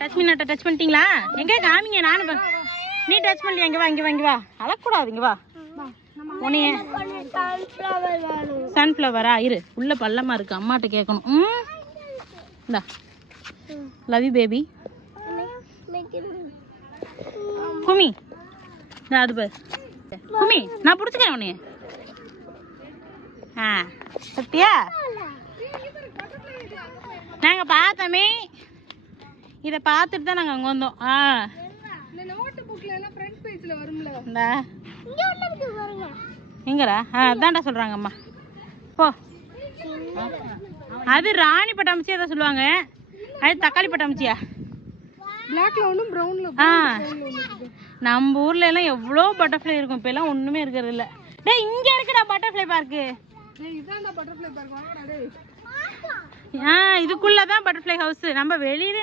Touch பண்ண touch பண்ணிட்டீங்களா? எங்கே காமிங்க? நானும் நீ டச் பண்ணலையா? இங்கே வா, இங்கே வா, இங்கே வா. அழக்கூடாது, இங்கே வா. உன்னைய சன்ஃப்ளவரா? இரு, உள்ள பள்ளமா இருக்கு, அம்மாட்ட கேட்கணும். இந்தா, லவ் யூ பேபி. குமி, அது பாரு குமி, நான் பிடிச்சிக்கிறேன் உன்னைய. சத்தியா நாங்கள் பார்த்தோமே, இதை பார்த்துட்டு தான் நாங்கள் அங்கே வந்தோம். எங்கடா? அதான்டா சொல்கிறாங்க அம்மா. போ, அது ராணி பட்டாம்பூச்சி தான் சொல்லுவாங்க. அது தக்காளி பட்டாம்பூச்சியா? நம்ம ஊர்ல எல்லாம் எவ்வளோ பட்டர்ஃப்ளை இருக்கும், இப்ப எல்லாம் ஒண்ணுமே இருக்கிறது இல்ல. டேய், இங்க இருக்குடா பட்டர்ஃப்ளை பார்க்கு. இதுக்குள்ளதான் பட்டர்ஃப்ளை ஹவுஸ். நம்ம வெளியில